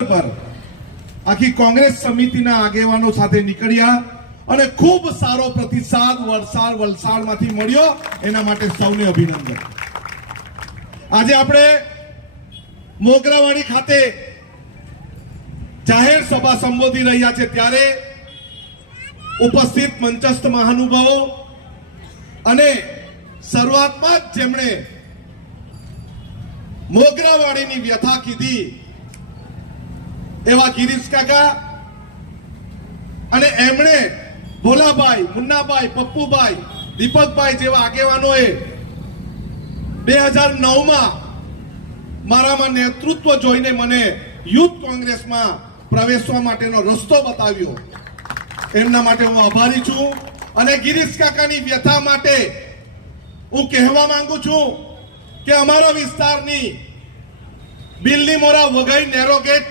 પર આખી કોંગ્રેસ સમિતિના આગેવાનો સાથે નીકળ્યા અને ખૂબ સારો પ્રતિસાદ વલસાડમાંથી મળ્યો, એના માટે સૌને અભિનંદન। આજે આપણે મોગરાવાડી ખાતે જાહેર સભા સંબોધી રહ્યા છે, ત્યારે ઉપસ્થિત મંચસ્થ મહાનુભાવો અને શરૂઆતમાં જ જેમણે મોગરાવાડીની વ્યથા કીધી એવા ગિરીશ કાકા અને એમણે ભોલાભાઈ, મુન્નાભાઈ, પપ્પુભાઈ, દીપકભાઈ જેવા આગેવાનોએ 2009માં મારામાં નેતૃત્વ જોઈને મને યુથ કોંગ્રેસમાં પ્રવેશવા માટેનો રસ્તો બતાવ્યો। એમના માટે હું આભારી છું અને ગિરીશ કાકાની વ્યથા માટે હું કહેવા માંગુ છું કે અમારા વિસ્તારની બિલ્લી મોરા વઘઈ નેરો ગેટ